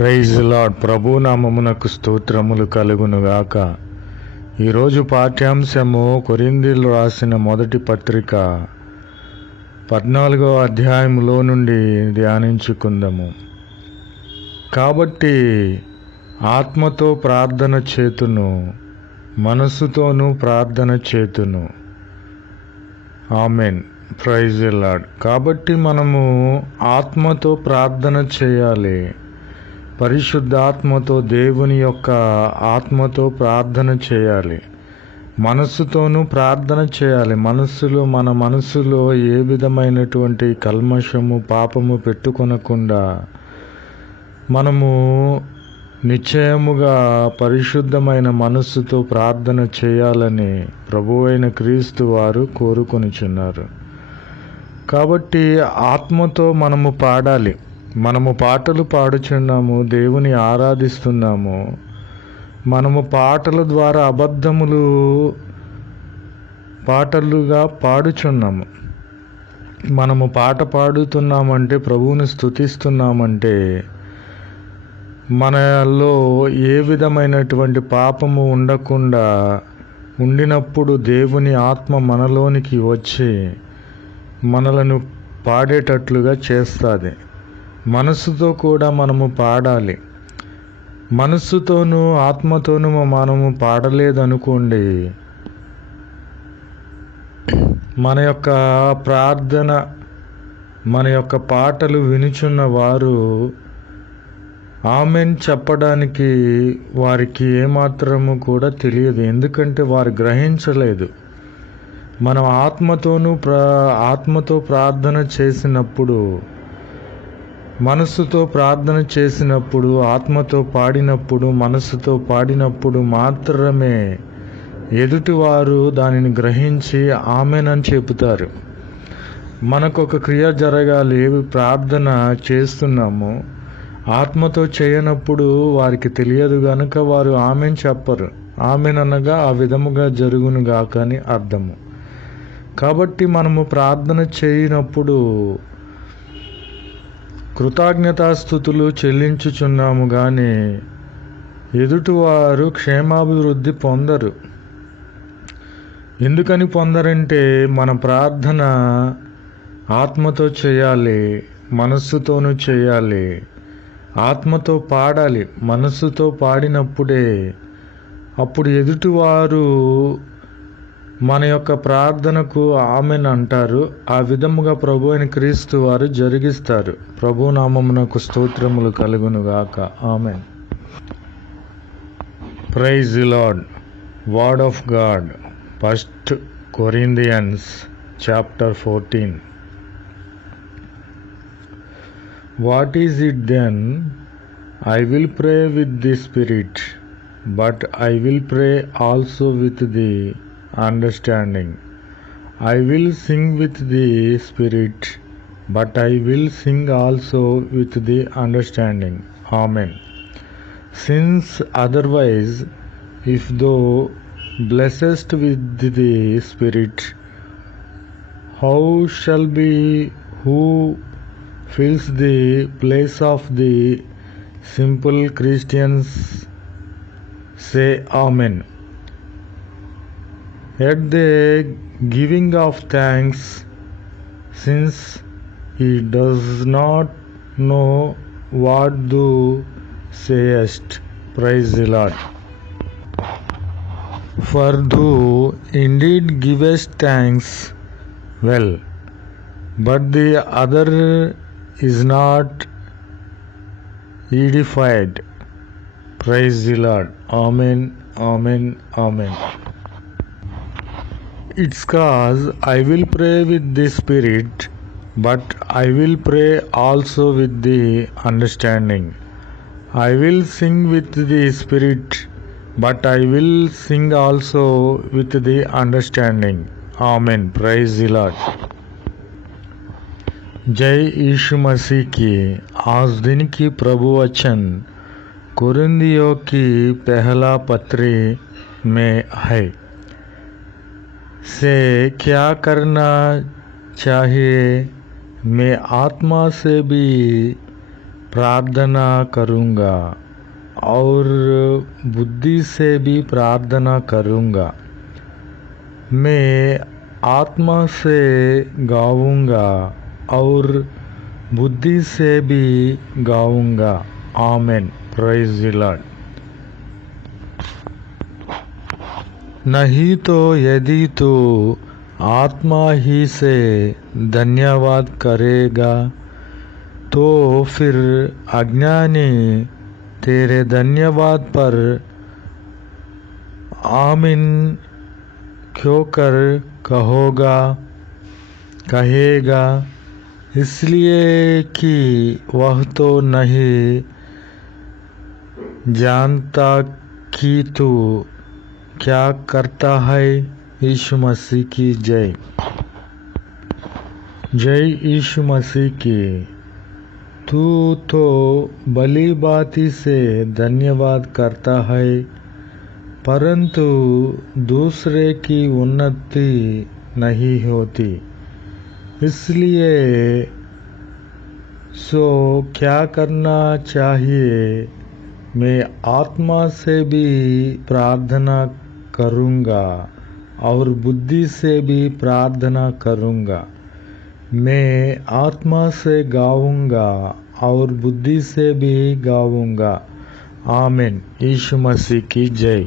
Praise lord. ప్రభు నామమునకు స్తోత్రములు కలుగునుగాక. ఈరోజు పాఠ్యాంశము కొరింథీయులు రాసిన మొదటి పత్రిక 14వ అధ్యాయంలో నుండి ధ్యానించుకుందాము. కాబట్టి ఆత్మతో ప్రార్థన చేతును, మనస్సుతోనూ ప్రార్థన చేతును. ఆమెన్. Praise lord. కాబట్టి మనము ఆత్మతో ప్రార్థన చేయాలి. పరిశుద్ధాత్మతో, దేవుని యొక్క ఆత్మతో ప్రార్థన చేయాలి. మనస్సుతోనూ ప్రార్థన చేయాలి. మన మనస్సులో ఏ విధమైనటువంటి కల్మషము, పాపము పెట్టుకొనకుండా మనము నిశ్చయముగా పరిశుద్ధమైన మనస్సుతో ప్రార్థన చేయాలని ప్రభువైన క్రీస్తు వారు కోరుకొనిచున్నారు. కాబట్టి ఆత్మతో మనము పాడాలి. మనము పాటలు పాడుచున్నాము, దేవుని ఆరాధిస్తున్నాము. మనము పాటల ద్వారా పాటలుగా పాడుచున్నాము. మనము పాట పాడుతున్నామంటే, ప్రభువుని స్తుతిస్తున్నామంటే మనలో ఏ విధమైనటువంటి పాపము ఉండకుండా ఉండినప్పుడు దేవుని ఆత్మ మనలోనికి వచ్చి మనలను పాడేటట్లుగా చేస్తుంది. మనస్సుతో కూడా మనము పాడాలి. మనస్సుతోనూ ఆత్మతోనూ మనము పాడలేదనుకోండి, మన యొక్క ప్రార్థన, మన యొక్క పాటలు వినుచున్న వారు ఆమెన్ చెప్పడానికి వారికి ఏమాత్రము కూడా తెలియదు. ఎందుకంటే వారు గ్రహించలేదు. మనం ఆత్మతో ప్రార్థన చేసినప్పుడు, మనస్సుతో ప్రార్థన చేసినప్పుడు, ఆత్మతో పాడినప్పుడు, మనస్సుతో పాడినప్పుడు మాత్రమే ఎదుటివారు దానిని గ్రహించి ఆమెనని చెబుతారు. మనకు ఒక క్రియ జరగాలి. ప్రార్థన చేస్తున్నాము, ఆత్మతో చేయనప్పుడు వారికి తెలియదు గనుక వారు ఆమెన్ చెప్పరు. ఆమెన్ అనగా ఆ విధముగా జరుగునుగాక అని అర్థము. కాబట్టి మనము ప్రార్థన చేయనప్పుడు కృతజ్ఞతాస్తుతులు చెల్లించుచున్నాము కానీ ఎదుటివారు క్షేమాభివృద్ధి పొందరు. ఎందుకని పొందరంటే, మన ప్రార్థన ఆత్మతో చేయాలి, మనస్సుతోనూ చేయాలి, ఆత్మతో పాడాలి. మనస్సుతో పాడినప్పుడే అప్పుడు ఎదుటివారు మన యొక్క ప్రార్థనకు ఆమెన్ అంటారు. ఆ విధముగా ప్రభు అయిన క్రీస్తు వారు జరిగిస్తారు. ప్రభు నామమునకు స్తోత్రములు కలుగునుగాక. Amen. Praise the Lord. Word of God. 1 Corinthians chapter 14. What is it then? I will pray with the Spirit, but I will pray also with the understanding. I will sing with the Spirit, but I will sing also with the understanding. Amen. Since otherwise, if thou blessest with the Spirit, how shall be who fills the place of the simple Christians? Say Amen. At the giving of thanks, since he does not know what thou sayest. Praise the Lord. For thou indeed givest thanks well, but the other is not edified. Praise the Lord. Amen, amen, amen. It's cause I will pray with the Spirit, but I will pray also with the understanding. I will sing with the Spirit, but I will sing also with the understanding. Amen. Praise the Lord. जय यीशु मसीह की। आज दिन की प्रभु वचन कुरिन्थियों की पहला पत्री में है। से क्या करना चाहिए? मैं आत्मा से भी प्रार्थना करूँगा और बुद्धि से भी प्रार्थना करूँगा। मैं आत्मा से गाऊँगा और बुद्धि से भी गाऊँगा। आमेन। Praise the lord. नहीं तो यदि तू आत्मा ही से धन्यवाद करेगा तो फिर अज्ञानी तेरे धन्यवाद पर आमीन क्यों कर कहेगा, इसलिए कि वह तो नहीं जानता कि तू क्या करता है। यीशु मसीह की जय। जय यीशु मसीह की। तू तो भली बाती से धन्यवाद करता है, परंतु दूसरे की उन्नति नहीं होती। इसलिए सो क्या करना चाहिए? मैं आत्मा से भी प्रार्थना करूँगा और बुद्धि से भी प्रार्थना करूँगा। मैं आत्मा से गाऊँगा और बुद्धि से भी गाऊँगा। आमीन। यीशु मसीह की जय।